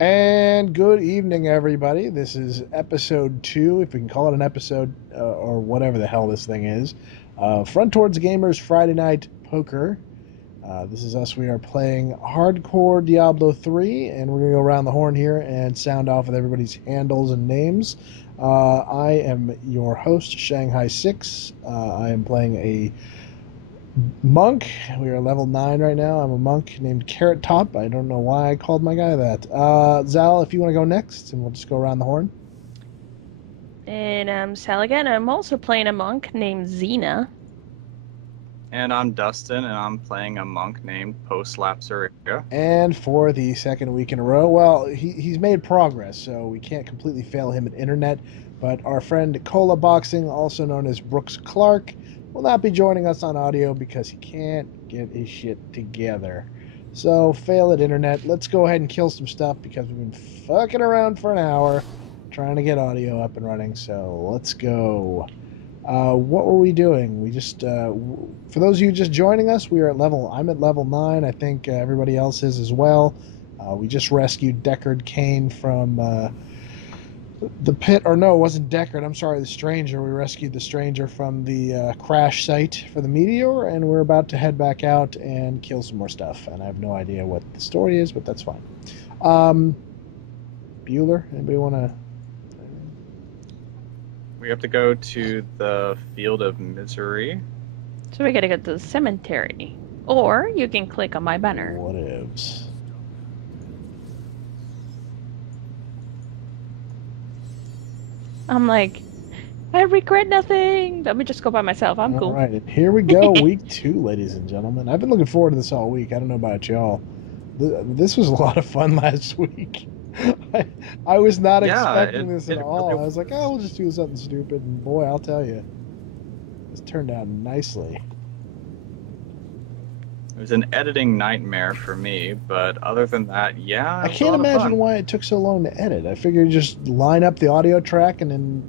And good evening, everybody. This is episode 2, if we can call it an episode, or whatever the hell this thing is. Front Towards Gamers Friday Night Poker. This is us. We are playing hardcore Diablo 3, and we're going to go around the horn here and sound off with everybody's handles and names. I am your host, Shanghai 6. I am playing a monk. We are level 9 right now. I'm a monk named Carrot Top. I don't know why I called my guy that. Zal, if you want to go next, and we'll just go around the horn. And I'm Sal again. I'm also playing a monk named Xena. And I'm Dustin, and I'm playing a monk named Post-Lapseria. And for the second week in a row, well, he's made progress, so we can't completely fail him at internet. But our friend Cola Boxing, also known as Brooks Clark, will not be joining us on audio because he can't get his shit together. So, fail at internet. Let's go ahead and kill some stuff because we've been fucking around for an hour trying to get audio up and running. So, let's go. What were we doing? We just, for those of you just joining us, I'm at level 9. I think everybody else is as well. We just rescued Deckard Cain from the pit, or no, it wasn't Deckard. I'm sorry, the stranger. We rescued the stranger from the crash site for the meteor, and we're about to head back out and kill some more stuff. And I have no idea what the story is, but that's fine. Bueller, anybody want to? We have to go to the Field of Misery. So we gotta go to the cemetery. Or you can click on my banner. Whatevs. I'm like, I regret nothing. Let me just go by myself. I'm cool. All right, and here we go, week 2, ladies and gentlemen. I've been looking forward to this all week. I don't know about y'all. This was a lot of fun last week. I was not expecting this at all. Really... I was like, oh, we'll just do something stupid. And boy, I'll tell you, this turned out nicely. It was an editing nightmare for me, but other than that, yeah. I can't imagine why it took so long to edit. I figured just line up the audio track and then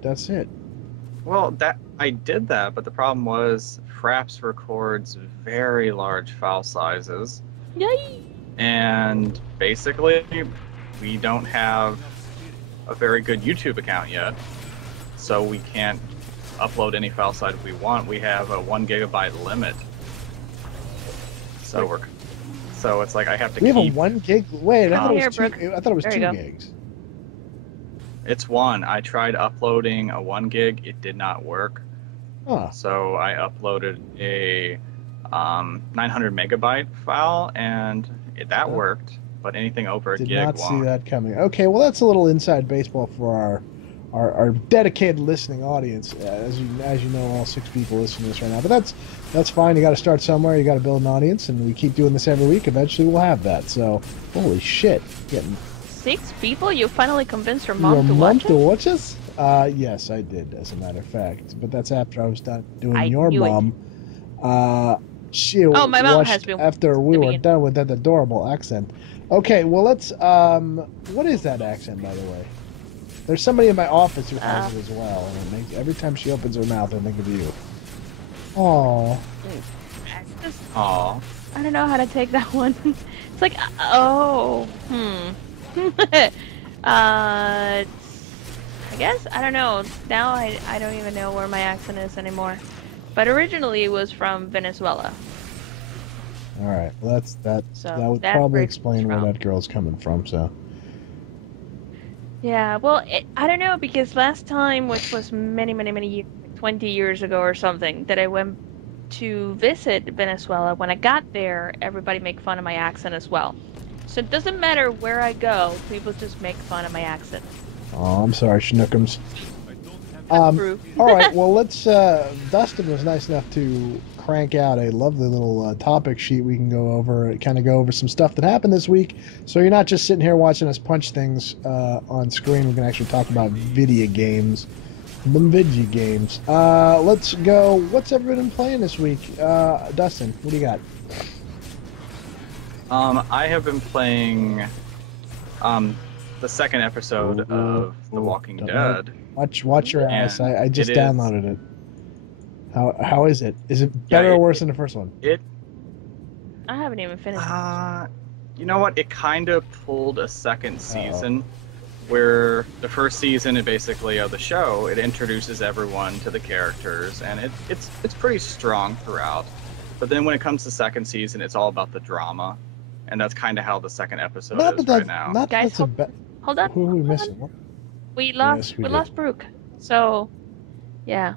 that's it. Well, I did that, but the problem was Fraps records very large file sizes. Yay! And basically, we don't have a very good YouTube account yet, so we can't upload any file size we want. We have a 1 gigabyte limit. So it's like I have to We have a 1 gig? Wait, I thought it was 2 gigs. It's 1. I tried uploading a 1 gig. It did not work. Huh. So I uploaded a 900 megabyte file, and that worked. But anything over a gig won't. Did not see that coming. Okay, well, that's a little inside baseball for our dedicated listening audience. As you know, all 6 people listening to this right now. But that's fine. You got to start somewhere. You got to build an audience, and we keep doing this every week. Eventually, we'll have that. So, holy shit, getting 6 people? You finally convinced your mom to watch us? Yes, I did, as a matter of fact. But that's after I was done doing your mom. She my mom has been after we were done with that adorable accent. Okay, well, let's. What is that accent, by the way? There's somebody in my office who has it as well, and it makes, every time she opens her mouth, I think of you. Aww. Aww. I don't know how to take that one. It's like, I guess, I don't know. Now I don't even know where my accent is anymore. But originally it was from Venezuela. Alright, well that would probably explain where that girl's coming from, so. Yeah, well, I don't know, because last time, which was many years, 20 years ago or something, that I went to visit Venezuela, when I got there, everybody made fun of my accent as well. So it doesn't matter where I go, people just make fun of my accent. Oh, I'm sorry, Schnookums. Alright, well, let's, Dustin was nice enough to crank out a lovely little topic sheet we can go over, kind of go over some stuff that happened this week, so you're not just sitting here watching us punch things on screen. We can actually talk about video games. Let's go. What's everybody been playing this week? Dustin, what do you got? I have been playing the second episode of The Walking Dead. Watch your ass. I just downloaded it. How is it? Is it better or worse than the first one? I haven't even finished it. You know what? It kind of pulled a second season, where the first season, it basically of the show, it introduces everyone to the characters, and it's pretty strong throughout. But then when it comes to second season, it's all about the drama, and that's kind of how the second episode is right now. Not Guys, that's a hold on. Who are we hold missing? on. We lost. Yes, we lost did. Brooke. So, yeah.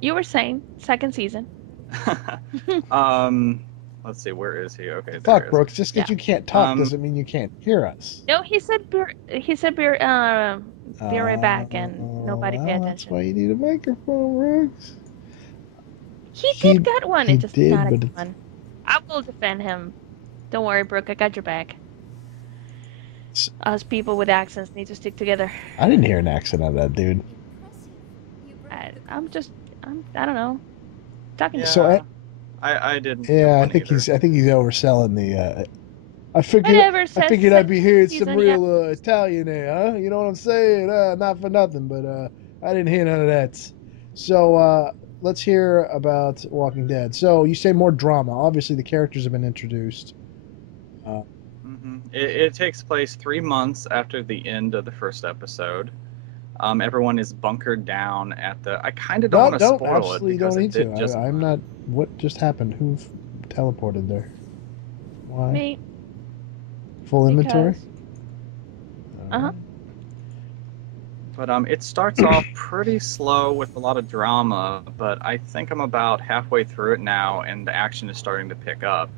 You were saying second season. Let's see, where is he? Okay, there Fuck, he is. Brooks. Just because you can't talk doesn't mean you can't hear us. No, he said be right back, and nobody paid attention. That's why you need a microphone, Brooks. He did got one. he It's just did, not a but good one. I will defend him. Don't worry, Brooke. I got your back. Us people with accents need to stick together. I didn't hear an accent out of that dude. I don't know. Talking. Yeah, So I didn't. Yeah, I either. think he's overselling the. I Whatever, figured I'd be hearing some season, real Italian there, huh? You know what I'm saying? Not for nothing, but I didn't hear none of that. So let's hear about Walking Dead. So you say more drama. Obviously, the characters have been introduced. It takes place 3 months after the end of the first episode. Everyone is bunkered down at the. I kind of don't want to spoil it because don't it need did to. just. I'm not. What just happened? Who teleported there? Why? Me. Full inventory. Uh-huh. But it starts off pretty slow with a lot of drama, but I think I'm about halfway through it now, and the action is starting to pick up.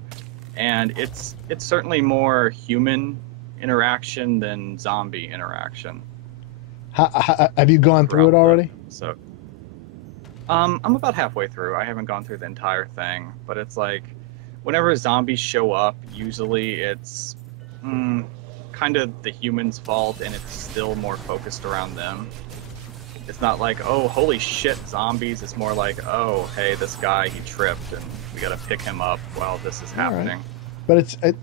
And it's certainly more human interaction than zombie interaction. Have you gone through it already? So, I'm about halfway through. I haven't gone through the entire thing, but it's like, whenever zombies show up, usually it's kind of the humans' fault, and it's still more focused around them. It's not like, oh, holy shit, zombies. It's more like, oh, hey, this guy, he tripped, and we gotta pick him up while this is happening. Right. But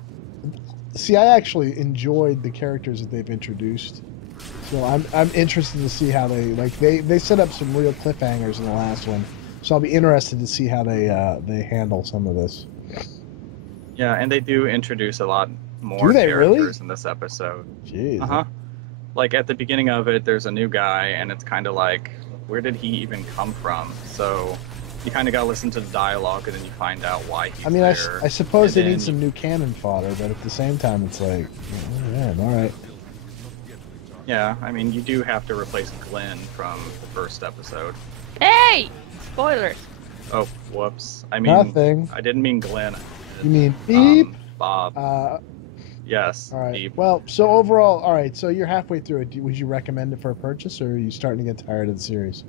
see, I actually enjoyed the characters that they've introduced. So I'm interested to see how they set up some real cliffhangers in the last one. So I'll be interested to see how they handle some of this. Yeah, and they do introduce a lot more characters in this episode. Jeez. Like at the beginning of it, there's a new guy, and it's kind of like, where did he even come from? So you kind of got to listen to the dialogue, and then you find out why he's there. I suppose they need some new cannon fodder, but at the same time, it's like, oh, man, all right. Yeah, I mean, you do have to replace Glenn from the first episode. Hey! Spoilers. Oh, whoops. I mean, Nothing. I didn't mean Glenn. You mean beep? Bob. Yes. All right. Beep. Well, so overall, all right. So you're halfway through it. Would you recommend it for a purchase, or are you starting to get tired of the series?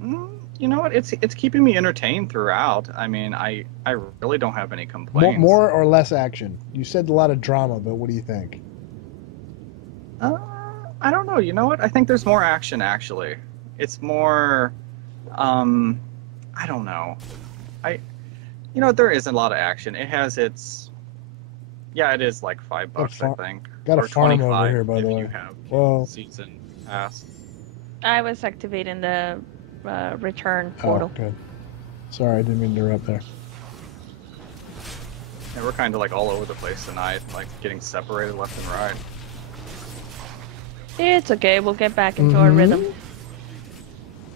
You know what? It's keeping me entertained throughout. I mean, I really don't have any complaints. More or less action? You said a lot of drama, but what do you think? I don't know. You know what? I think there's more action, actually. It's more, I don't know. There isn't a lot of action. It has its, it is like $5, I think. Got a or farm 25 over here, by the if way. you have Whoa. season pass. I was activating the return portal. Oh, good. Sorry, I didn't mean to interrupt there. Yeah, we're kind of like all over the place tonight, like getting separated left and right. It's okay. We'll get back into our rhythm.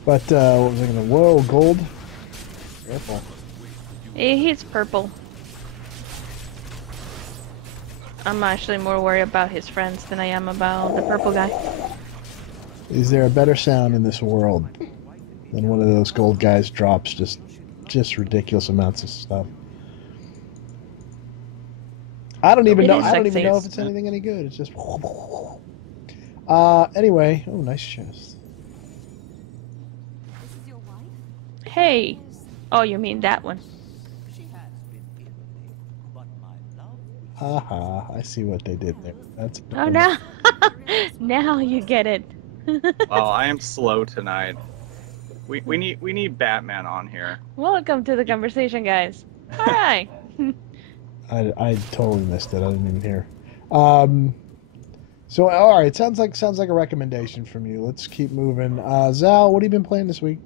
But what was I gonna? Whoa, gold. Careful. He's purple. I'm actually more worried about his friends than I am about the purple guy. Is there a better sound in this world than one of those gold guys drops just ridiculous amounts of stuff? I don't even know. I don't even know if it's anything any good. It's just. Anyway, oh, nice chest. Hey. Oh, you mean that one? Haha, I see what they did there. That's. Oh, now, now you get it. Well, I am slow tonight. We need Batman on here. Welcome to the conversation, guys. All right. I totally missed it. I didn't even hear. So all right, sounds like a recommendation from you. Let's keep moving. Zal, what have you been playing this week?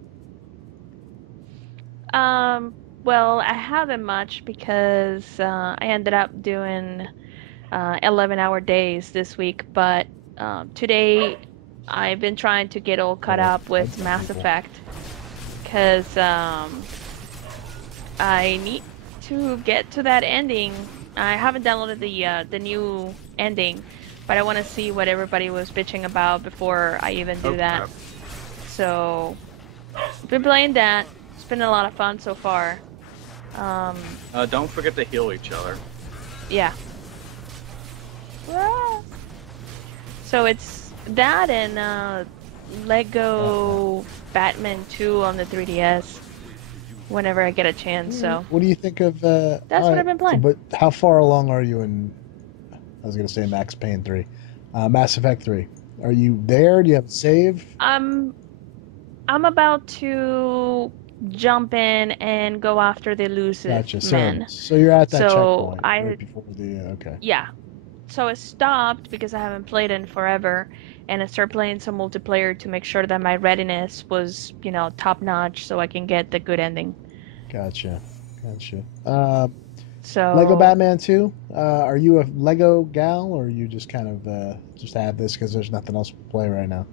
Well, I haven't much because I ended up doing 11-hour days this week, but today I've been trying to get all caught Oh, up with that's Mass people. Effect because I need to get to that ending. I haven't downloaded the new ending, but I want to see what everybody was bitching about before I even Oh do that. crap. So, I've been playing that. It's been a lot of fun so far. Um, Don't forget to heal each other. yeah. Ah. So it's that and Lego Batman 2 on the 3DS whenever I get a chance. So What do you think of? that's All what right, I've been playing. but how far along are you in? I was gonna say Max Payne 3, Mass Effect 3. Are you there? Do you have a save? I'm I'm about to jump in and go after the elusive Gotcha, men. Cerberus. So you're at that So checkpoint right I before the. Okay, yeah. So I stopped because I haven't played in forever, and I started playing some multiplayer to make sure that my readiness was, top notch so I can get the good ending. gotcha, gotcha. Lego So Batman 2. Are you a Lego gal, or are you just kind of just have this because there's nothing else to play right now?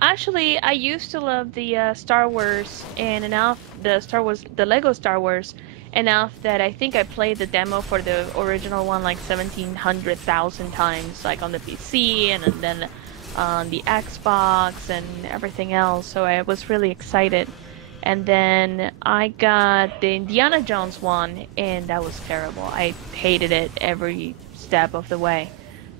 actually, I used to love the Star Wars and the Lego Star Wars enough that I think I played the demo for the original one like 1700,000 times, like on the PC and then on the Xbox and everything else. So I was really excited. And then I got the Indiana Jones one, and that was terrible. I hated it every step of the way.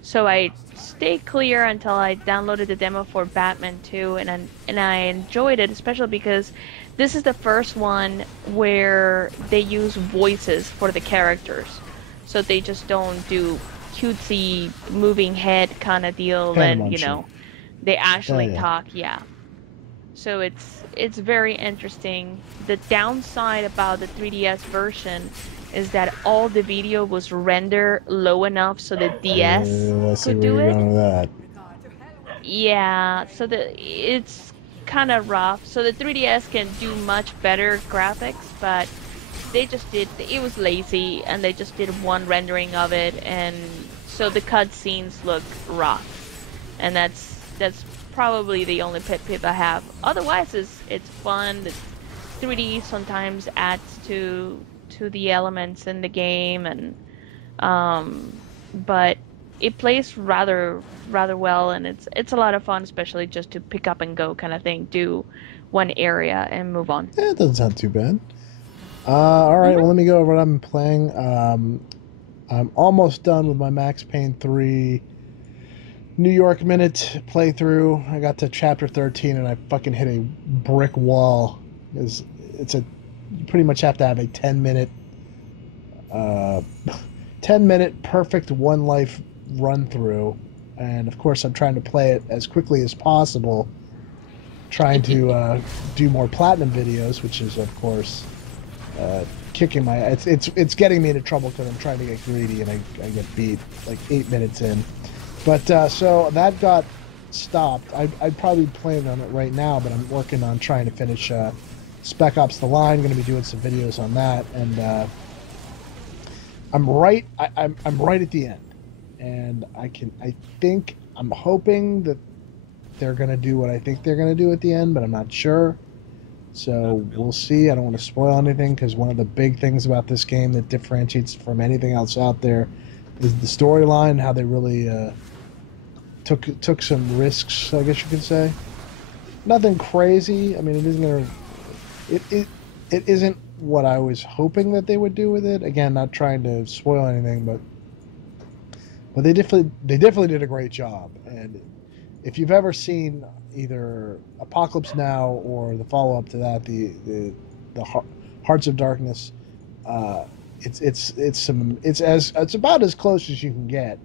So I stayed clear until I downloaded the demo for Batman 2, and I enjoyed it, especially because this is the first one where they use voices for the characters. So they just don't do cutesy moving head kind of deal, Phantom and on shit. they Yeah, actually yeah. talk, yeah. So it's very interesting. The downside about the 3DS version is that all the video was rendered low enough so the DS I see could where do you're it. going with that. Yeah, so it's kind of rough. So the 3DS can do much better graphics, but it was lazy and they just did one rendering of it, and so the cutscenes look rough. And that's probably the only pet peeve I have. Otherwise, it's fun. The 3D sometimes adds to the elements in the game, and but it plays rather well, and it's a lot of fun, especially just to pick up and go kind of thing. Do one area and move on. Yeah, it doesn't sound too bad. All right, well, Hmm. let me go over what I'm playing. I'm almost done with my Max Payne 3 New York Minute playthrough. I got to chapter 13 and I fucking hit a brick wall. It's a you pretty much have to have a 10-minute uh 10-minute perfect one life run through. And of course, I'm trying to play it as quickly as possible, trying to do more platinum videos, which is of course uh, kicking my it's getting me into trouble because I'm trying to get greedy and I get beat like 8 minutes in. But so that got stopped. I'd probably playing on it right now, but I'm working on trying to finish Spec Ops: The Line. Going to be doing some videos on that, and I'm right at the end, and I'm hoping that they're going to do what I think they're going to do at the end, but I'm not sure. So we'll see. I don't want to spoil anything because one of the big things about this game that differentiates from anything else out there is the storyline, how they really took some risks, I guess you could say. Nothing crazy. I mean, it isn't gonna it isn't what I was hoping that they would do with it. Again, not trying to spoil anything, but they definitely did a great job. And if you've ever seen either Apocalypse Now or the follow up to that, the Hearts of Darkness, uh, it's about as close as you can get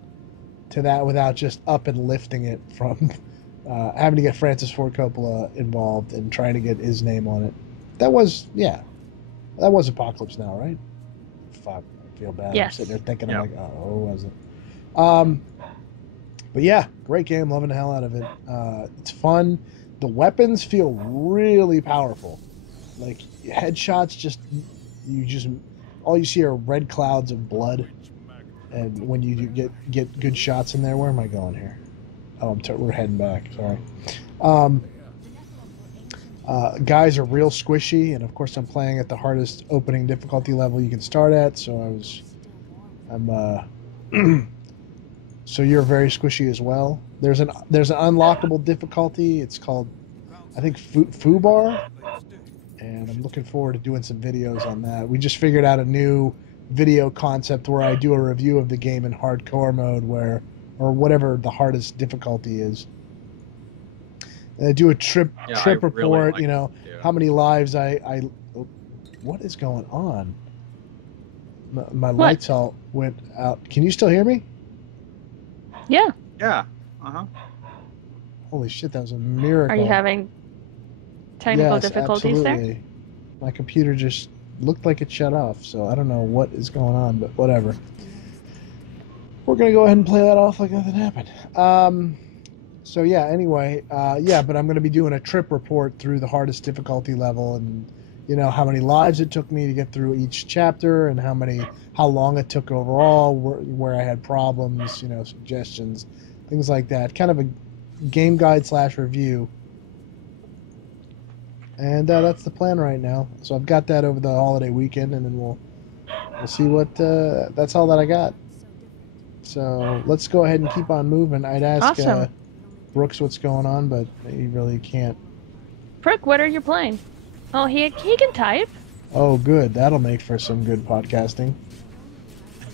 to that without just up and lifting it from having to get Francis Ford Coppola involved and trying to get his name on it. That was Apocalypse Now, right? Fuck, I feel bad. I'm sitting Yes. there thinking, I'm Yep. like, oh, was it? Um, but yeah, great game, loving the hell out of it. It's fun. The weapons feel really powerful. like headshots. Just all you see are red clouds of blood. And when you get good shots in there, where am I going here? Oh, we're heading back. Sorry. Guys are real squishy, and of course I'm playing at the hardest opening difficulty level you can start at. So so you're very squishy as well. There's an unlockable difficulty. It's called, I think, Fubar, and I'm looking forward to doing some videos on that. We just figured out a new video concept where I do a review of the game in hardcore mode, or whatever the hardest difficulty is. And I do a trip report. Really like, you know, how many lives I oh, what is going on? My lights all went out. Can you still hear me? Yeah. Yeah. Uh-huh. Holy shit, that was a miracle. Are you having technical difficulties absolutely. There? My computer just looked like it shut off, so I don't know what is going on, but whatever. We're going to go ahead and play that off like nothing happened. So yeah, anyway, but I'm going to be doing a trip report through the hardest difficulty level, and you know how many lives it took me to get through each chapter, and how long it took overall, where I had problems, you know, suggestions, things like that. Kind of a game guide / review. And that's the plan right now. So I've got that over the holiday weekend, and then we'll see what. That's all that I got. So let's go ahead and keep on moving. I'd ask Brooks what's going on, but he really can't. Frick, what are you playing? Oh, he can type. Oh, good. That'll make for some good podcasting.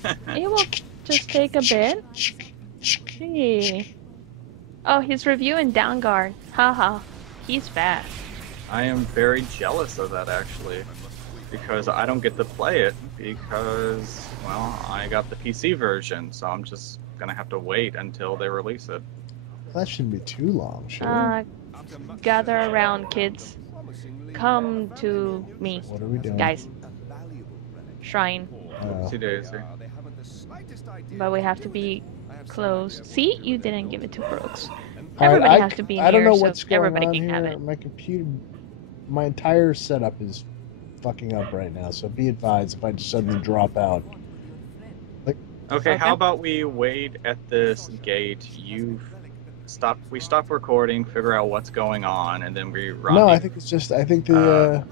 It will just take a bit. Gee. Oh, he's reviewing Downguard. Haha. He's fast. I am very jealous of that, actually, because I don't get to play it because, well, I got the PC version, so I'm just gonna have to wait until they release it. That shouldn't be too long, should it? Gather around, kids. Come to me. What are we doing? Guys. Shrine. Oopsie daisy. But we have to be close. See? You didn't give it to Brooks. Everybody has to be near, I don't know what's so going everybody on can here. have it. My computer, my entire setup is fucking up right now, so be advised if I just suddenly drop out. Okay, how about we wait at this gate? We stop recording, figure out what's going on, and then we run. No, I think it's just, I think are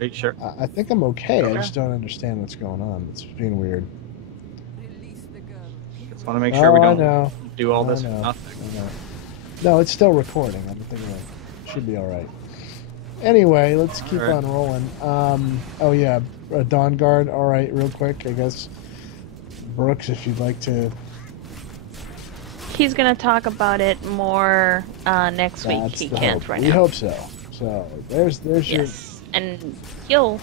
you sure? I think I'm okay. I just don't understand what's going on. It's being weird. Just want to make sure we don't do all this for nothing. No, it's still recording. I think it should be all right. Anyway, let's keep on rolling. Oh yeah, Dawn Guard. All right, real quick, I guess. Brooks, if you'd like to. He's gonna talk about it more next week. He can't right now. We hope so. So there's your. Yes, and he'll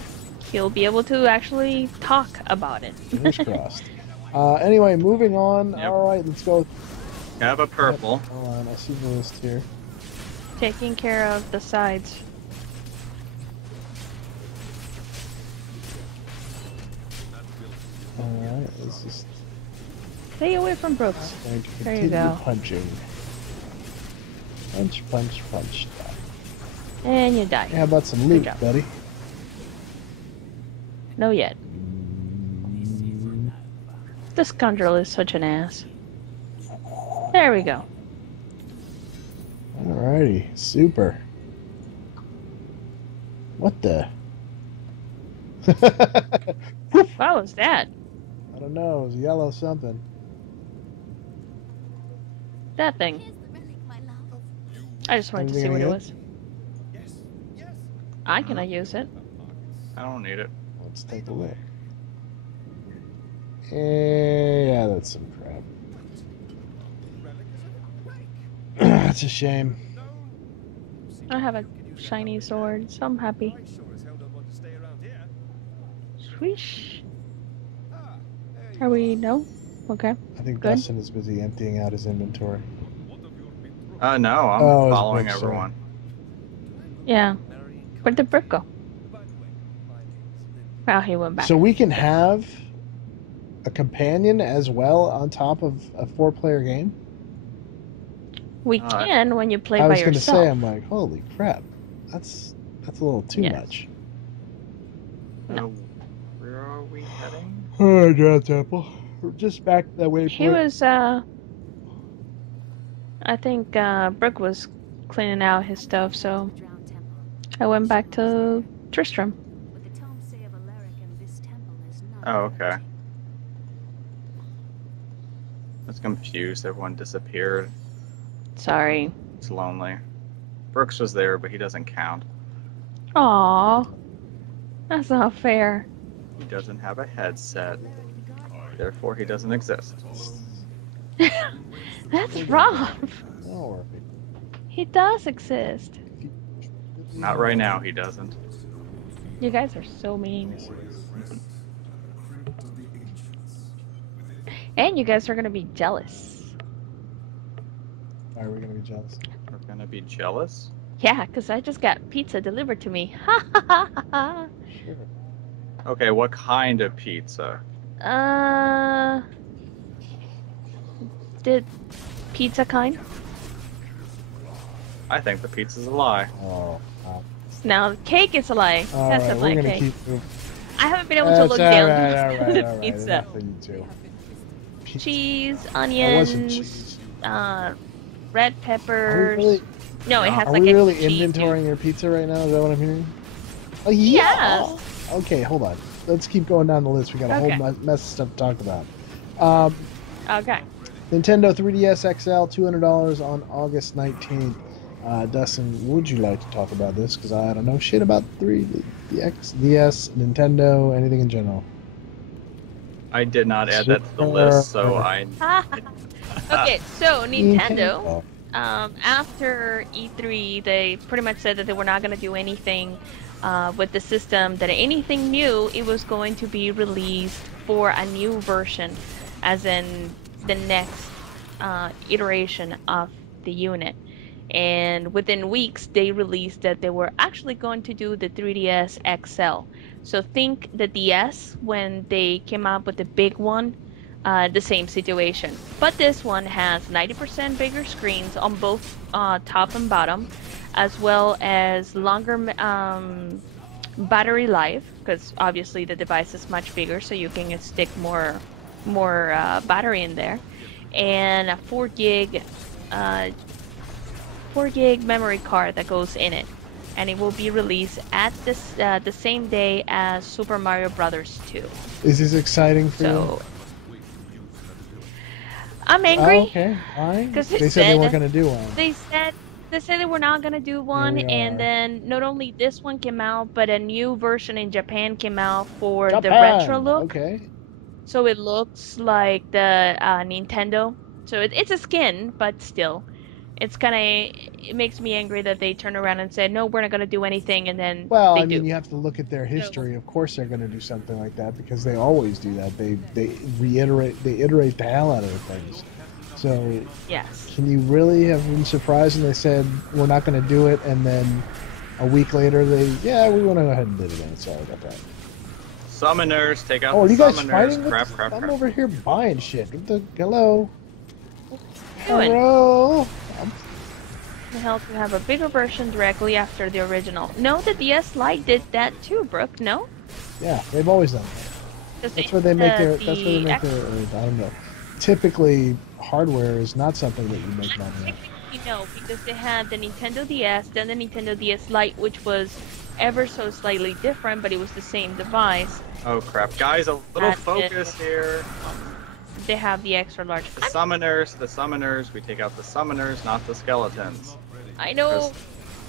be able to actually talk about it. Fingers crossed. Anyway, moving on. Yep. All right, let's go. Have a purple. Hold on, I see the list here. Taking care of the sides. Alright, let's just... Stay away from Brooks. There you go. Punching. Punch, punch, punch. And you die. How about some loot, buddy? No yet. This scoundrel is such an ass. There we go. Alrighty, super. What the? What was that? I don't know. It was yellow something. That thing. I just wanted to see what it was. I cannot use it. I don't need it. Let's take a look. Yeah, that's some crap. That's a shame. I have a shiny sword, so I'm happy. Swish. Are we? No? Okay. I think Good. Dustin is busy emptying out his inventory. No, I'm following everyone. Yeah. Where'd the brick go? Well, he went back. So we can have a companion as well on top of a 4-player game? We can when you play by yourself. I was yourself. going to say, I'm like, holy crap. That's a little too much. No. Where are we heading? Oh, God, Temple. We're just back that way. He was, I think, Brooke was cleaning out his stuff, so I went back to Tristram. Oh, okay. I was confused. Everyone disappeared. Sorry. It's lonely. Brooks was there, but he doesn't count. Aww. That's not fair. He doesn't have a headset. Therefore, he doesn't exist. That's rough. No, He does exist. Not right now, he doesn't. You guys are so mean. And you guys are gonna be jealous. Why are we gonna be jealous? We're gonna be jealous? Yeah, because I just got pizza delivered to me. Ha ha ha ha ha. Sure. Okay, what kind of pizza? The pizza kind? I think the pizza's a lie. Oh. Now, cake is a lie. All That's right, a we're lie gonna cake. keep. I haven't been able to look down the All right. pizza. Enough for you two. Cheese, That wasn't onions, cheese. red Are we peppers. really, No, it has are like we a really cheese inventorying your pizza right now? Is that what I'm hearing? Oh, yeah. Yes. Okay, hold on. Let's keep going down the list. We got a Okay. whole mess of stuff to talk about. Okay. Nintendo 3DS XL, $200 on August 19th. Dustin, would you like to talk about this? Because I don't know shit about the DS, Nintendo, anything in general. I did not add that to the list, so I... Okay, so Nintendo, Oh, after E3, they pretty much said that they were not going to do anything with the system, that anything new, it was going to be released for a new version, as in the next iteration of the unit. And within weeks, they released that they were actually going to do the 3DS XL. So think the DS when they came up with the big one, the same situation. But this one has 90% bigger screens on both top and bottom, as well as longer battery life, because obviously the device is much bigger, so you can stick more battery in there, and a 4 gig memory card that goes in it, and it will be released at the same day as Super Mario Brothers 2. is this exciting for you? So I'm angry. Oh, okay, why? 'Cause They said they weren't going to do one. They said they were not gonna do one, we and are. then not only this one came out, but a new version in Japan came out for the Japan! retro look. Okay. So it looks like the Nintendo. So it's a skin, but still, it makes me angry that they turn around and said, no, we're not gonna do anything, and then Well, they I mean, do. you have to look at their history. Of course, they're going to do something like that because they always do that. They iterate the hell out of the things. So, Yes. can you really have been surprised when they said we're not going to do it, and then a week later we want to go ahead and do it again? Sorry about that. Summoners, take out Oh, are the you guys summoners. fighting? Crap. I'm over here buying shit. What the hello? Doing. Hello. The hell to have a bigger version directly after the original. No, the DS Lite did that too, Brooke. No. Yeah, they've always done that. That's where they make their. That's where they make their. I don't know. Typically, hardware is not something that you make money on. Technically, no, because they had the Nintendo DS, then the Nintendo DS Lite, which was ever so slightly different, but it was the same device. Oh crap. Guys, a little That's focus here. They have the extra large. The summoners, we take out the summoners, not the skeletons. I know.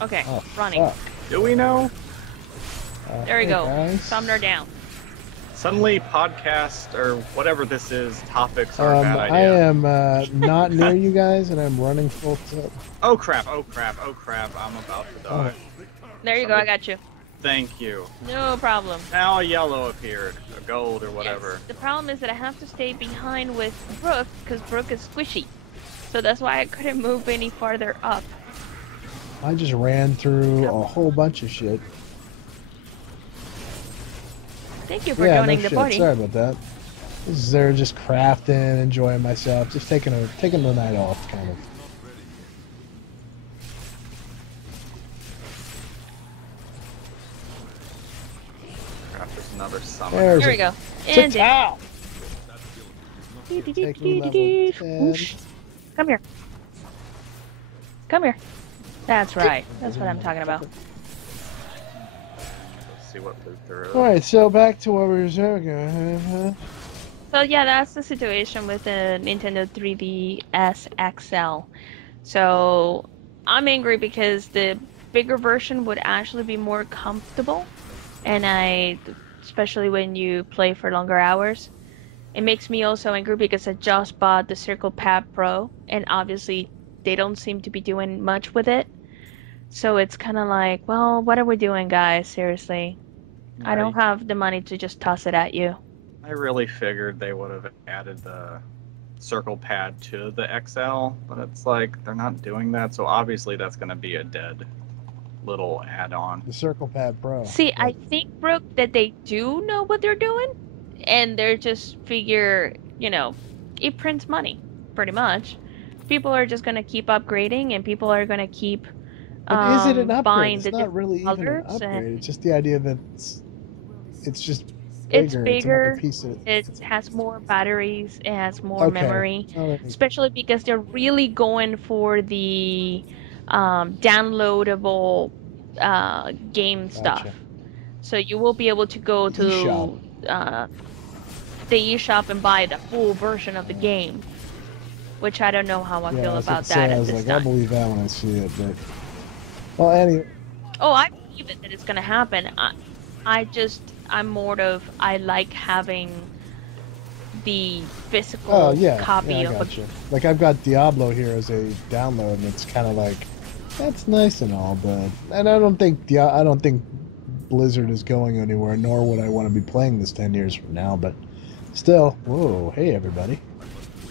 Okay, Oh, running. fuck. Do we know? There we Hey, go. guys. Summoner down. Suddenly podcast, or whatever this is, topics are a bad I idea. am not near you guys, and I'm running full tilt. Oh crap, I'm about to die. There you go. I got you. Thank you. No problem. Now a yellow appeared, a gold or whatever. Yes. The problem is that I have to stay behind with Brooke, because Brooke is squishy. So that's why I couldn't move any farther up. I just ran through a whole bunch of shit. Thank you for Yeah, no joining the shit. party. Sorry about that. This is there just crafting, enjoying myself, just taking the night off, kind of. Crap, there's summoner. There's Here we it. go. And Total! it. Take me level 10. Whoosh. Come here. Come here. That's right. That's what I'm talking about. Let's see what flew through. Alright, so back to what we were saying. So yeah, that's the situation with the Nintendo 3DS XL. So I'm angry because the bigger version would actually be more comfortable, and especially when you play for longer hours. It makes me also angry because I just bought the Circle Pad Pro, and obviously they don't seem to be doing much with it. So it's kind of like, well, what are we doing, guys? Seriously. I don't have the money to just toss it at you. I really figured they would have added the circle pad to the XL, but it's like they're not doing that, so obviously that's going to be a dead little add-on. The Circle Pad Pro. See, I think, Brooke, that they do know what they're doing, and they're just figure, it prints money, pretty much. People are just going to keep upgrading, and people are going to keep But is it an upgrade? buying It's the not really even an colors upgrade. It's just the idea that it's just It's bigger. bigger. Another piece of It has more batteries. It has more Okay. memory. Oh, that makes- Especially because they're really going for the downloadable game stuff. Gotcha. So you will be able to go The eShop. to the eShop and buy the full version of the game. Which I don't know how I feel I was about gonna say, that I at was this like, I'll time. believe that when I see it, but well, anyway. Oh, I believe it that it's gonna happen. I like having the physical copy I of gotcha. Like I've got Diablo here as a download, and it's kind of like that's nice and all, but I don't think Blizzard is going anywhere, nor would I want to be playing this 10 years from now. But still, whoa, hey everybody,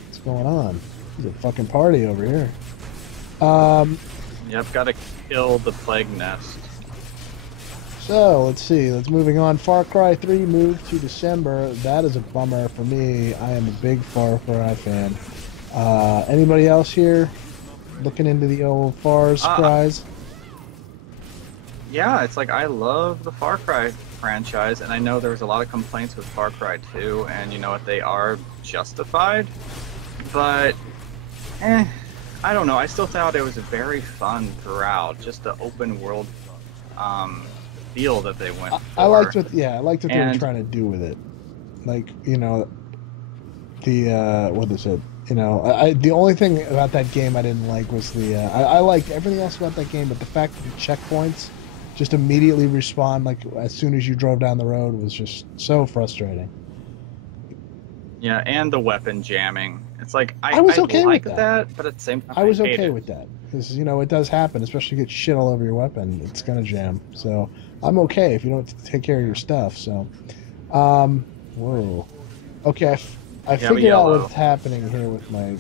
what's going on? There's a fucking party over here. Yep, gotta kill the plague nest. So, let's see. Let's moving on. Far Cry 3 moved to December. That is a bummer for me. I am a big Far Cry fan. Anybody else here looking into the old Far Cries? Yeah, it's like I love the Far Cry franchise, and I know there was a lot of complaints with Far Cry 2, and you know what, they are justified. But, I don't know. I still thought it was very fun throughout, just the open world feel that they went for. I liked what they were trying to do with it. Like, the what is it? The only thing about that game I didn't like was I liked everything else about that game, but the fact that the checkpoints just immediately respawn like as soon as you drove down the road was just so frustrating. Yeah, and the weapon jamming. It's like I was okay like with that, but at the same time I was hate okay it. with that because it does happen, especially if you get shit all over your weapon. It's gonna jam. So I'm okay if you don't take care of your stuff. So, whoa, okay. I figured out what's happening here with my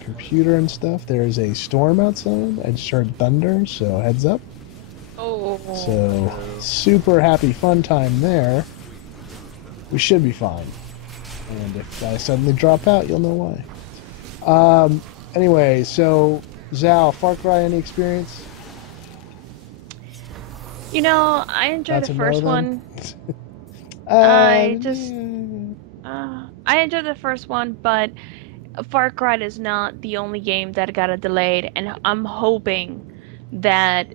computer and stuff. There is a storm outside. I just heard thunder, so heads up. Oh. So super happy fun time there. We should be fine. And if I suddenly drop out, you'll know why. Anyway, so Zal, Far Cry, any experience? I enjoyed the first one. I enjoyed the first one, but Far Cry is not the only game that got delayed, and I'm hoping that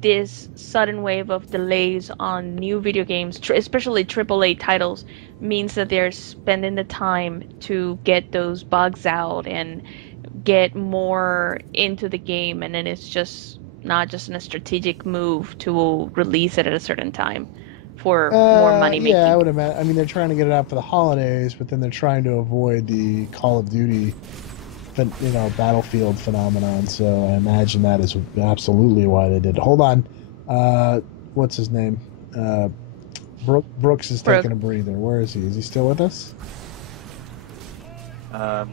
this sudden wave of delays on new video games, especially AAA titles, means that they're spending the time to get those bugs out and get more into the game, and then it's just not just a strategic move to release it at a certain time for more money making. Yeah, I would imagine. I mean, they're trying to get it out for the holidays, but then they're trying to avoid the Call of Duty, Battlefield phenomenon. So I imagine that is absolutely why they did it. Hold on, what's his name? Brooks is taking a breather. Where is he? Is he still with us? I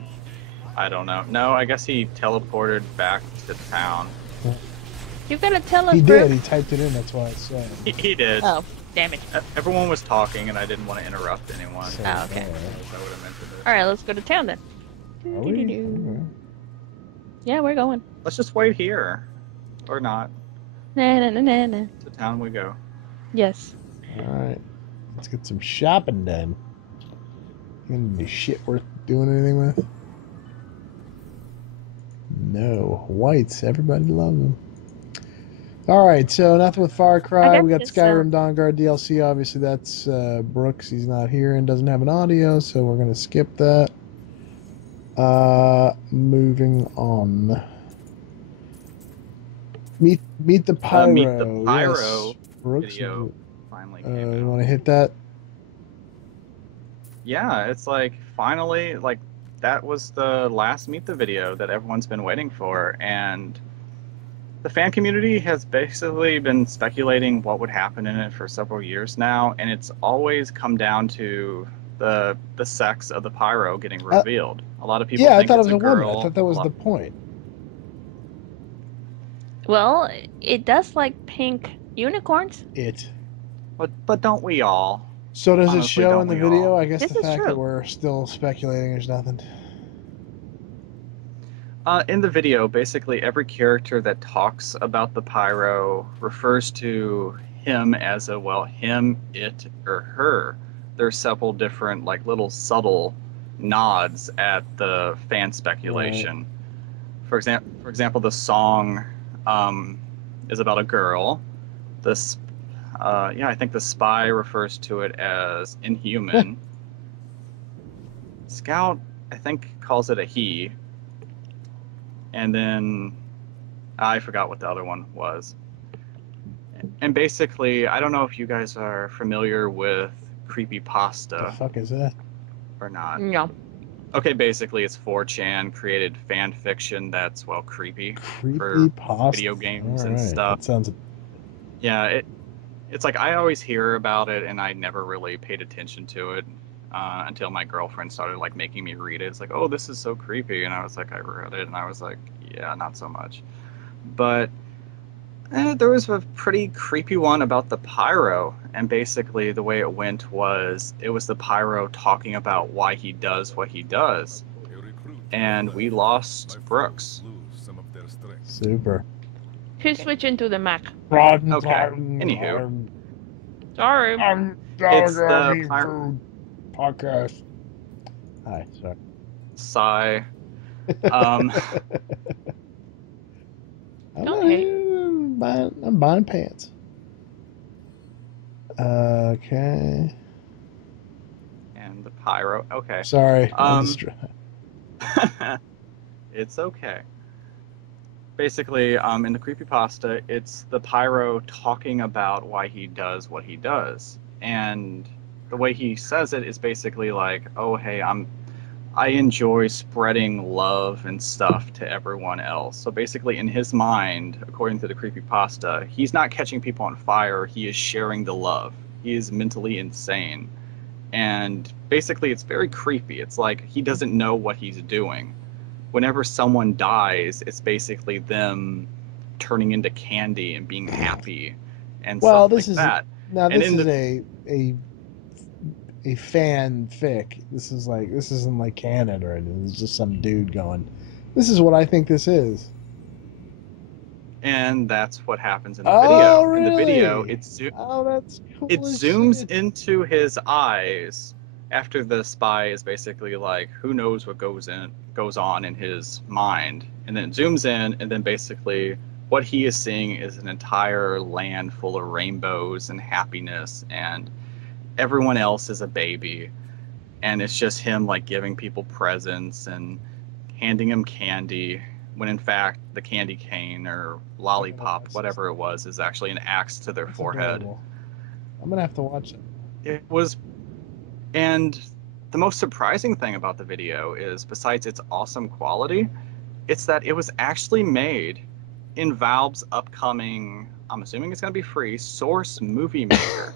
don't know. No, I guess he teleported back to town. You gotta tell us, He Brooke. did. He typed it in. That's why I said. He did. Oh, damn it. Everyone was talking, and I didn't want to interrupt anyone. So, Oh, okay. I would have mentioned it. All right, let's go to town then. Are we? Yeah, we're going. Let's just wait here, or not. Na na na na na. To town we go. Yes. All right. Let's get some shopping done. Any shit worth doing anything with? No. Whites. Everybody loves them. Alright, so nothing with Far Cry. We got Skyrim Dawnguard DLC. Obviously, that's Brooks. He's not here and doesn't have an audio, so we're going to skip that. Moving on. Meet the Pyro. Meet the Pyro yes. Brooks, video finally came out. You want to hit that? Yeah, it's like finally, like that was the last Meet the video that everyone's been waiting for, and the fan community has basically been speculating what would happen in it for several years now, and it's always come down to the sex of the Pyro getting revealed. A lot of people think I thought it's it was a girl. woman. I thought that was the point. Well, it does like pink unicorns. But don't we all? So does Honestly, it show in the video? all? I guess This the is fact true. that we're still speculating, there's nothing. In the video, basically every character that talks about the Pyro refers to him as a, well, him, it, or her. There's several different, like, little subtle nods at the fan speculation. Right. For example, the song is about a girl. This, I think the spy refers to it as inhuman. Scout, I think, calls it a he. And then I forgot what the other one was. And basically, I don't know if you guys are familiar with creepypasta. The fuck is that? Or not. No. Okay, basically it's 4chan created fan fiction that's, well, creepy for video games and stuff. That sounds... Yeah, it's like I always hear about it and I never really paid attention to it until my girlfriend started like making me read it. It's like, oh, this is so creepy, and I was like, I read it and I was like, yeah, not so much. But there was a pretty creepy one about the Pyro, and basically the way it went was it was the Pyro talking about why he does what he does, and we lost Brooks. Super. Who's switching to the Mac? Okay. Anywho. Sorry. It's the Pyro podcast. Hi, sorry. Sigh. I'm buying pants. Okay. And the Pyro. Okay. Sorry. It's okay. Basically, in the creepypasta, it's the Pyro talking about why he does what he does. And the way he says it is basically like, oh, hey, I enjoy spreading love and stuff to everyone else. So basically, in his mind, according to the creepypasta, he's not catching people on fire, he is sharing the love. He is mentally insane. And basically, it's very creepy. It's like he doesn't know what he's doing. Whenever someone dies, it's basically them turning into candy and being happy and stuff like that. Now, this is a fanfic. This isn't like canon or anything. It's just some dude going, this is what I think this is. And that's what happens in the video. Really? In the video, that's cool. It zooms into his eyes after the spy is basically like, who knows what goes on in his mind. And then it zooms in, and then basically what he is seeing is an entire land full of rainbows and happiness, and everyone else is a baby, and it's just him like giving people presents and handing them candy, when in fact the candy cane or lollipop, whatever it was, is actually an axe to their forehead. Adorable. I'm gonna have to watch it. It was, and the most surprising thing about the video is, besides its awesome quality, it's that it was actually made in Valve's upcoming, I'm assuming it's gonna be free, Source Movie Maker.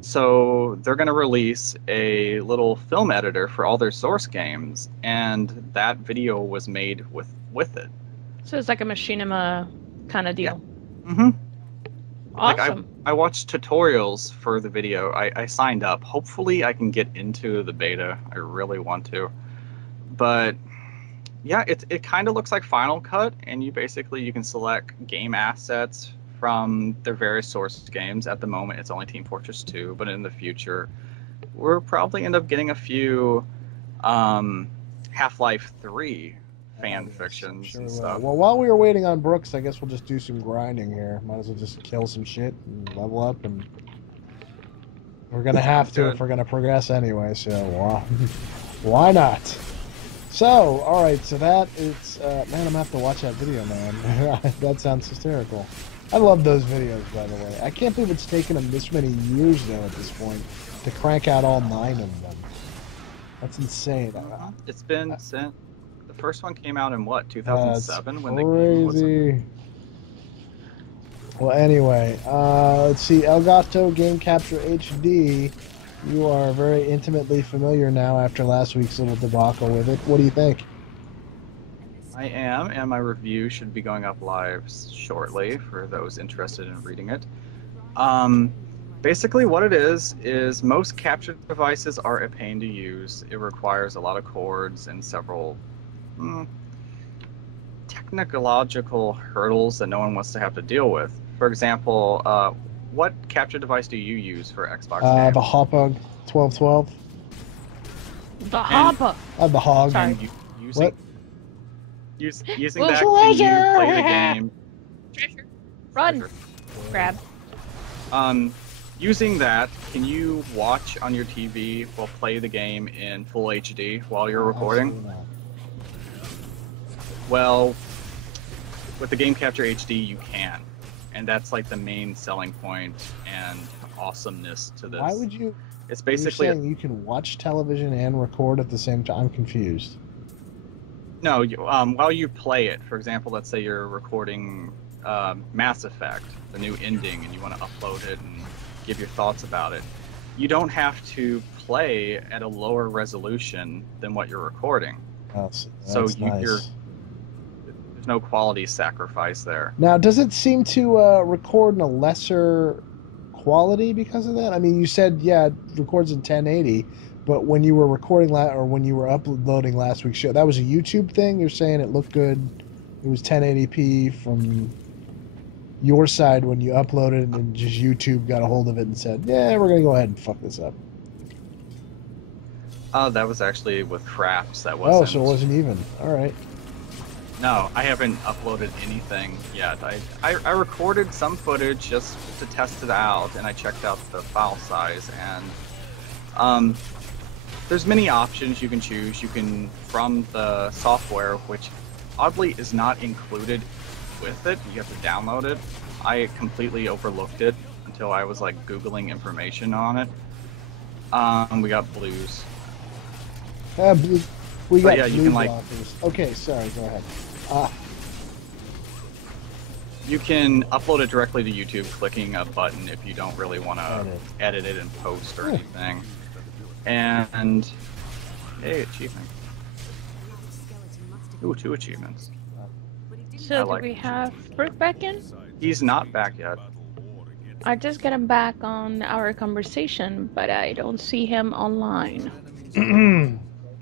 So they're going to release a little film editor for all their Source games, and that video was made with it. So it's like a machinima kind of deal. Yeah. Mm-hmm. Awesome. Like I watched tutorials for the video. I signed up. Hopefully I can get into the beta. I really want to. But yeah, it kind of looks like Final Cut, and you can select game assets from their various source games. At the moment, it's only Team Fortress 2, but in the future, we'll probably end up getting a few Half-Life 3 fan fictions Sure and will. stuff. Well, while we were waiting on Brooks, I guess we'll just do some grinding here. Might as well just kill some shit and level up, and we're gonna have to if we're gonna progress anyway. So why not? So, all right. So that is, man, I'm gonna have to watch that video, man. That sounds hysterical. I love those videos, by the way. I can't believe it's taken them this many years, though, at this point, to crank out all 9 of them. That's insane. It's been since the first one came out in what, 2007, when the game was crazy. Well, anyway, let's see. Elgato Game Capture HD. You are very intimately familiar now after last week's little debacle with it. What do you think? I am, and my review should be going up live shortly for those interested in reading it. Basically what it is most capture devices are a pain to use. It requires a lot of cords and several technological hurdles that no one wants to have to deal with. For example, what capture device do you use for Xbox games? The Hoppa 1212. The Hoppa. The Hog. Sorry. Using that, can you play the game? Treasure. Run. Treasure. Grab. Using that, can you watch on your TV or play the game in full HD while you're recording? Well, with the Game Capture HD, you can. And that's like the main selling point and awesomeness to this. Why would you? It's basically you're saying you can watch television and record at the same time. I'm confused. No, while you play it, for example, let's say you're recording Mass Effect, the new ending, and you want to upload it and give your thoughts about it. You don't have to play at a lower resolution than what you're recording. That's so nice. There's no quality sacrifice there. Now, does it seem to record in a lesser quality because of that? I mean, you said, yeah, it records in 1080, but when you were recording or when you were uploading last week's show, that was a YouTube thing? You're saying it looked good? It was 1080p from your side when you uploaded, and then just YouTube got a hold of it and said, yeah, we're going to go ahead and fuck this up. That was actually with Fraps. That wasn't... Oh, so it wasn't even. All right. No, I haven't uploaded anything yet. I recorded some footage just to test it out, and I checked out the file size, and there's many options you can choose. You can, from the software, which oddly is not included with it, you have to download it. I completely overlooked it until I was like Googling information on it. We got blues. We got yeah, you blue can like... blockers. Okay, sorry, go ahead. You can upload it directly to YouTube, clicking a button if you don't really want to edit it in post or anything. And hey, achievement. Ooh, 2 achievements. So do we have Brooke back in? He's not back yet. I just got him back on our conversation, but I don't see him online.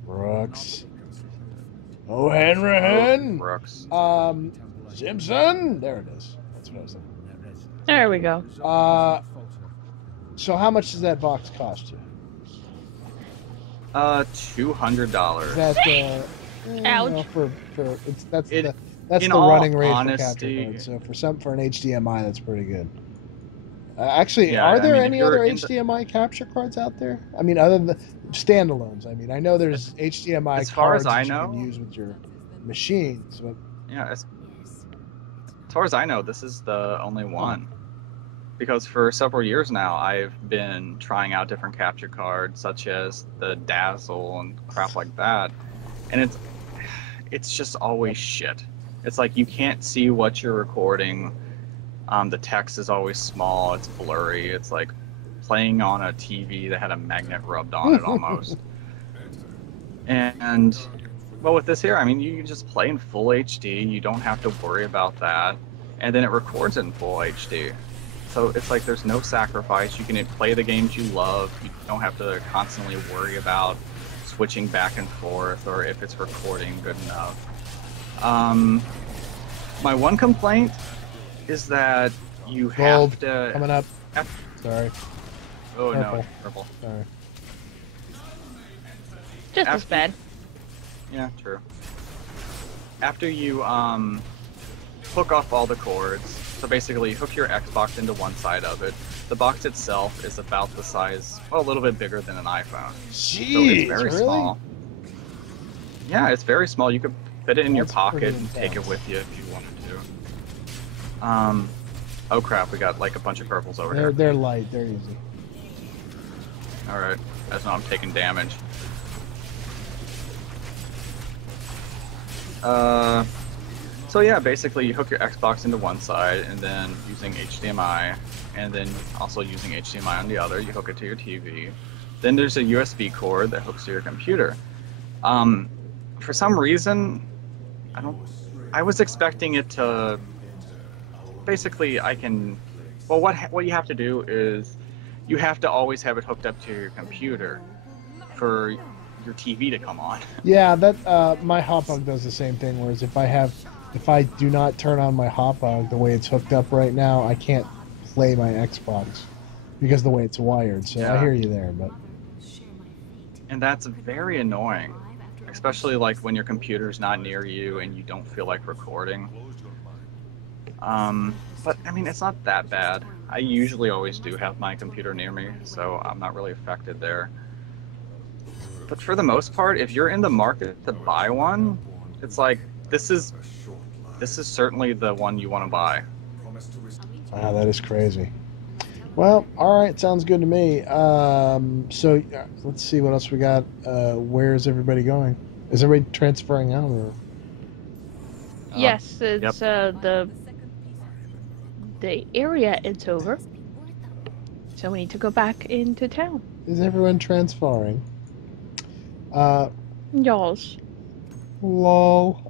Brooks. Oh, Henry. Brooks. Simpson. There it is. That's what I was thinking. There we go. So how much does that box cost you? $200. Is that Ouch. That's the in running rate honesty, for capture card. So for an HDMI, that's pretty good. Actually, yeah, are there I mean, any other HDMI capture cards out there? I mean, other than standalones. I mean, I know there's HDMI as far cards as I that know, you can use with your machines. But yeah, as far as I know, this is the only one. Because for several years now, I've been trying out different capture cards, such as the Dazzle and crap like that, and it's just always shit. It's like you can't see what you're recording. The text is always small. It's blurry. It's like playing on a TV that had a magnet rubbed on it almost. And well, with this here, I mean, you can just play in full HD. You don't have to worry about that, and then it records in full HD. So it's like there's no sacrifice. You can play the games you love. You don't have to constantly worry about switching back and forth or if it's recording good enough. My one complaint is that you Gold have to... coming up. Sorry. Oh, Purple. no. Purple. Sorry. Just as bad. Yeah, true. After you hook off all the cords, so basically you hook your Xbox into one side of it. The box itself is about the size, well, a little bit bigger than an iPhone. Jeez, so it's very really? small. Yeah, it's very small. You could fit it in your That's pocket pretty and take it intense. with you if you wanted to. Oh crap, we got like a bunch of purples over here. They're light. They're easy. Alright, that's not I'm taking damage. So yeah, basically you hook your Xbox into one side and then using HDMI, and then also using HDMI on the other, you hook it to your TV. Then there's a USB cord that hooks to your computer. For some reason, I was expecting it to, basically well what you have to do is you have to always have it hooked up to your computer for your TV to come on. Yeah, that my Hotbug does the same thing. Whereas if I do not turn on my Hotbug the way it's hooked up right now, I can't play my Xbox because of the way it's wired. So Yeah. I hear you there, but And that's very annoying, especially like when your computer's not near you and you don't feel like recording. But I mean, it's not that bad. I usually always do have my computer near me, so I'm not really affected there. But for the most part, if you're in the market to buy one, it's like this is certainly the one you want to buy. wow, that is crazy. Well, all right, sounds good to me. So let's see what else we got. Where is everybody going? Is everybody transferring out, or? Yes, it's the area it's over. So we need to go back into town. Is everyone transferring? Y'alls. Lol.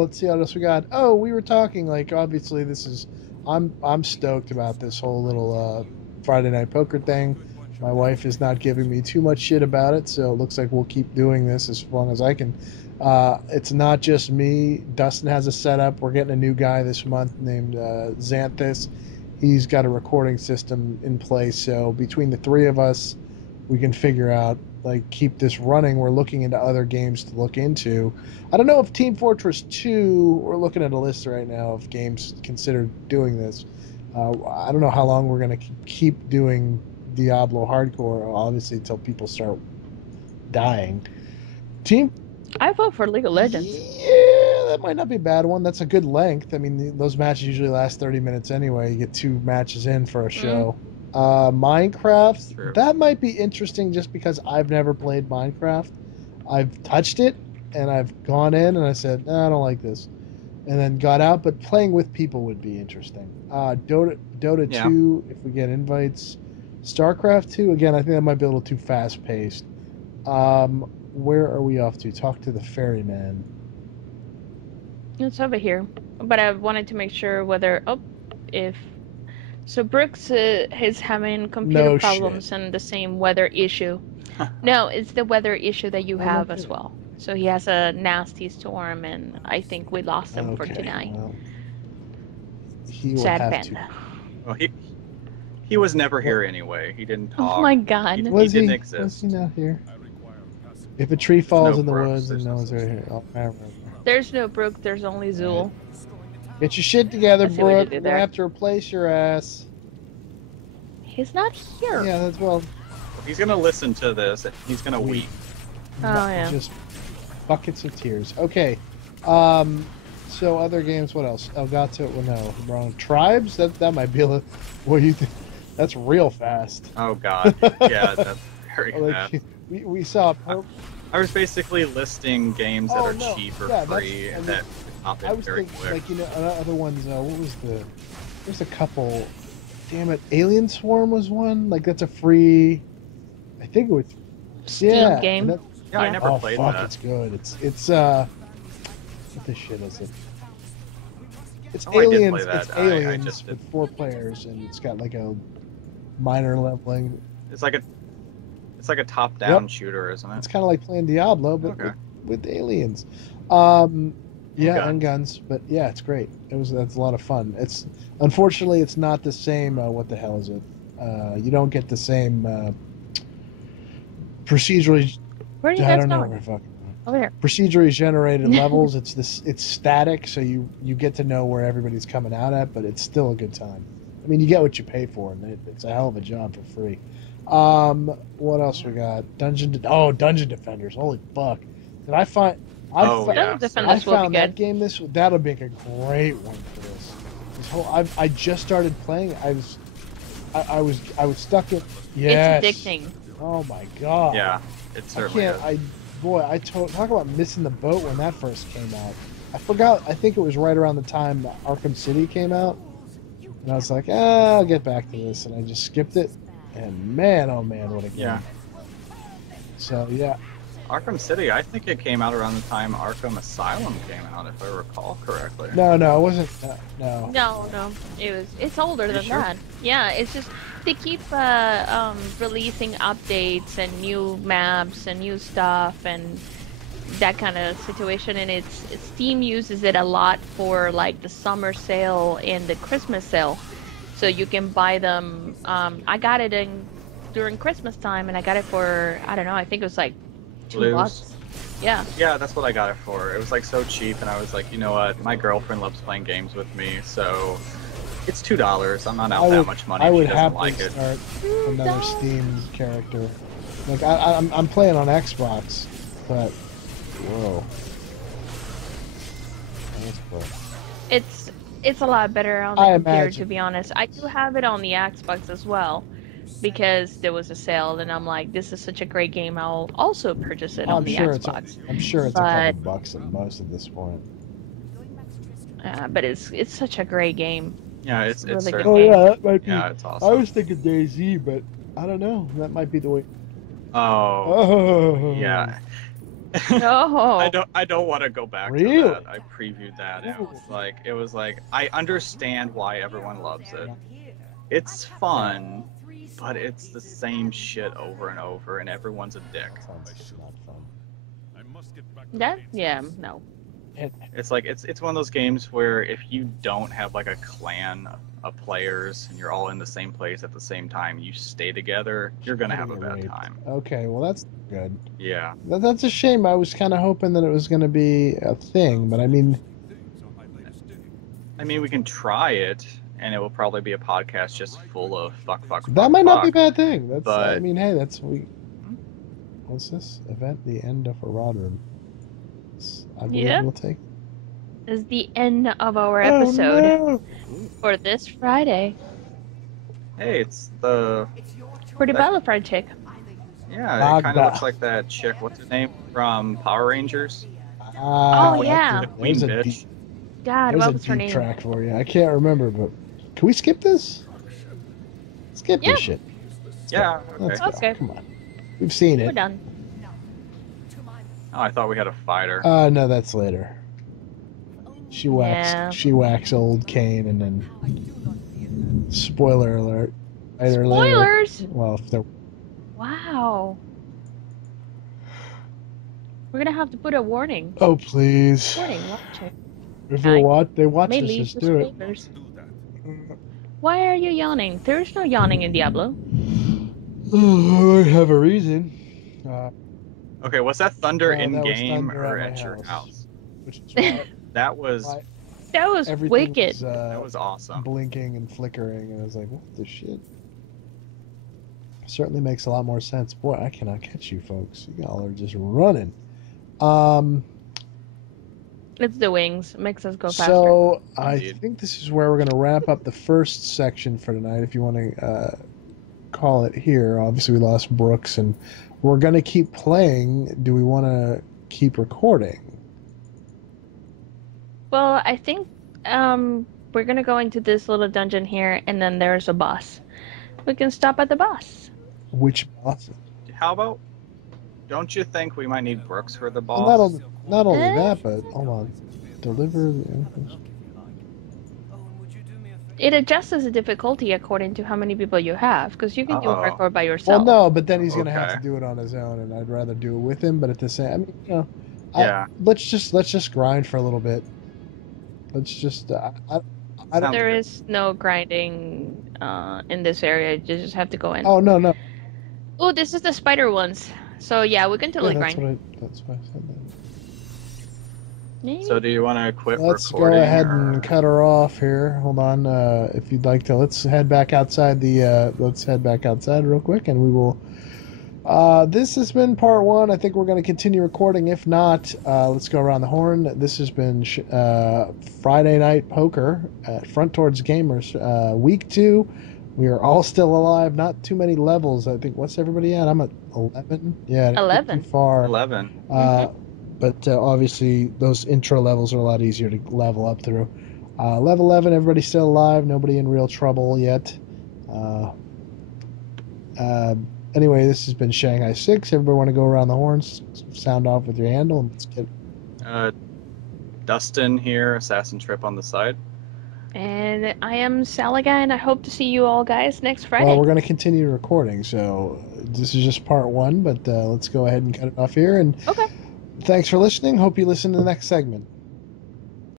Let's see what else we got. Oh, we were talking, like, obviously this is I'm stoked about this whole little Friday Night Poker thing. My wife is not giving me too much shit about it, so it looks like we'll keep doing this as long as I can. It's not just me. Dustin has a setup. We're getting a new guy this month named Xanthus. He's got a recording system in place, so between the three of us, we can figure out, like, keep this running. We're looking into other games to look into. I don't know if Team Fortress 2, we're looking at a list right now of games considered doing this. I don't know how long we're going to keep doing Diablo hardcore, obviously, until people start dying. I vote for League of Legends. Yeah, that might not be a bad one. That's a good length. I mean, those matches usually last 30 minutes anyway. You get 2 matches in for a show. Minecraft, True. that might be interesting just because I've never played Minecraft. I've touched it, and I've gone in, and I said, nah, I don't like this. And then got out, but playing with people would be interesting. Dota Yeah. 2, if we get invites. StarCraft 2, again, I think that might be a little too fast-paced. Where are we off to? Talk to the ferryman. It's over here. But I wanted to make sure whether... So Brooks is having computer No problems shit. and the same weather issue. No, it's the weather issue that you have as well. So he has a nasty storm, and I think we lost him for tonight. Well, he will Sad have panda. Well, he was never here anyway. He didn't talk. Oh my god. He Was didn't he? exist. Was he not here? If a tree falls no in the Brooks, woods, there's and no no one's right here. Oh, I remember. There's no Brooke, there's only Zool. Get your shit together, I see what you Brooke. did We there. have to replace your ass. He's not here. Yeah, that's well. If he's gonna listen to this, he's gonna weep. Oh, yeah. Just buckets of tears. Okay. So other games. What else? Elgato. Well, no. Wrong. Tribes. That might be a little. What do you think? That's real fast. Oh god. Yeah, that's very fast. Like, we saw. I was basically listing games that Oh, are no. cheap or Yeah, free that's- I and mean, that pop I in was very thinking, quick. like, you know, other ones. What was the? There's a couple. Damn it, Alien Swarm was one. Like, that's a free. I think it was. Steam game. that- Yeah, I Yeah. never oh played fuck, that. it's good. It's what the shit is it? It's Oh, I did Aliens. play that. It's I Aliens just with did. 4 players, and it's got like a minor leveling. It's like a top-down Yep. shooter, isn't it? It's kind of like playing Diablo, but Okay. with aliens. Yeah, and guns, but yeah, it's great. That's a lot of fun. It's unfortunately it's not the same. What the hell is it? You don't get the same procedurally. Where are you I guys don't know going? where fucking Over here. procedurally generated levels. It's static, so you get to know where everybody's coming out at, but it's still a good time. I mean, you get what you pay for, and it's a hell of a job for free. What else we got? Dungeon Defenders. Holy fuck! Did I find? Dungeon Defenders will be found that good. game. That'll make a great one for this. I just started playing. I was stuck in. Yes. It's addicting. Oh my god. Yeah, it certainly is. Talk about missing the boat when that first came out. I forgot. I think it was right around the time Arkham City came out, and I was like, I'll get back to this, and I just skipped it. And man, oh man, what a game! Yeah. So yeah. Arkham City, I think it came out around the time Arkham Asylum came out, if I recall correctly. No, it wasn't. No. No. It's older than sure? that. Yeah, it's just they keep releasing updates and new maps and new stuff and that kind of situation. And Steam uses it a lot for like the summer sale and the Christmas sale, so you can buy them. I got it during Christmas time, and I got it for I don't know. I think it was like $2. Yeah. Yeah, that's what I got it for. It was like so cheap, and I was like, you know what? My girlfriend loves playing games with me, so it's $2. I'm not out that much money. I would she doesn't like it. start another Steam character. Like I'm playing on Xbox, but whoa, that's cool. It's a lot better on the I computer, imagine. to be honest. I do have it on the Xbox as well, because there was a sale, and I'm like, this is such a great game. I'll also purchase it on the Xbox. I'm sure it's a But- couple bucks at most at this point. But it's such a great game. Yeah, it's really good certainly. game. that might Yeah, it's awesome. I was thinking DayZ, but I don't know. That might be the way. Oh, Oh. yeah. Oh, I don't want to go back Really? to that. I previewed that. And it was like I understand why everyone loves it. It's fun, but it's the same shit over and over, and everyone's a dick. Sounds just not fun. no. It's like it's one of those games where if you don't have like a clan of players and you're all in the same place at the same time, you stay together, you're gonna have a bad time. Okay, well that's good. Yeah. That's a shame. I was kind of hoping that it was going to be a thing, but I mean, we can try it, and it will probably be a podcast just full of fuck. that might not be a bad thing. That's But- I mean, hey, what's this event? The end of a rod room. I believe Yeah. we'll take. This is the end of our episode Oh, no. for this Friday. Hey, it's the For the Bella Fried Chick. yeah. It kind Magda. of looks like that chick. What's her name from Power Rangers? Oh, yeah. The queen There's a bitch. deep- God, There's what a was her deep name? track for you. I can't remember, but can we skip this? Skip Yeah. this shit. Yeah. Okay. Let's go. Okay. Come on. We've seen We're it. done. Oh, I thought we had a fighter. No, that's later. She whacks old Kane, and then spoiler alert. Either later- Spoilers! well, if they're Wow. We're gonna have to put a warning. oh please, Warning, watch it. if they watch May this, lead just to do it. spoilers. Why are you yawning? There's no yawning in Diablo. I have a reason. Okay, was that thunder No, in that was game thunder or at at my your house. house? Which is why That was Why- That was everything wicked. was, that was awesome. blinking and flickering, and I was like, "What the shit?" Certainly makes a lot more sense. Boy, I cannot catch you folks. Y'all are just running. It's the wings. Makes us go faster. So I Indeed. think this is where we're going to wrap up the first section for tonight. If you want to call it here, obviously we lost Brooks, and we're going to keep playing. Do we want to keep recording? Well, I think we're gonna go into this little dungeon here, and then there's a boss. We can stop at the boss. Which boss? How about? Don't you think we might need Brooks for the boss? Well, not only Eh? that, but hold on. Deliver the. It adjusts the difficulty according to how many people you have, because you can do Uh-oh. a record by Well, yourself. no, but then he's going to have Okay. to do it on his own, and I'd rather do it with him. But at the same, I mean, Yeah. Let's just grind for a little bit. Let's just. I don't. Sounds There good. is no grinding in this area. You just have to go in. Oh no no. Oh, this is the spider ones. So yeah, we can Yeah, totally grind. that's why I said that. So do you want to quit Let's go recording? ahead or... and cut her off here. Hold on. If you'd like to, let's head back outside let's head back outside real quick, and we will. This has been part one. I think we're going to continue recording. If not, let's go around the horn. This has been Friday Night Poker at Front Towards Gamers. Week 2. We are all still alive. Not too many levels. I think. What's everybody at? I'm at 11. Yeah, not 11. too far. 11. But obviously, those intro levels are a lot easier to level up through. Level 11, everybody's still alive. Nobody in real trouble yet. Anyway, this has been Shanghai 6. Everybody want to go around the horns, sound off with your handle, and let's get... Dustin here, Assassin Trip on the side. And I am Salaga, and I hope to see you all guys next Friday. Well, we're going to continue recording, so this is just part 1, but let's go ahead and cut it off here. And okay. Thanks for listening. Hope you listen to the next segment.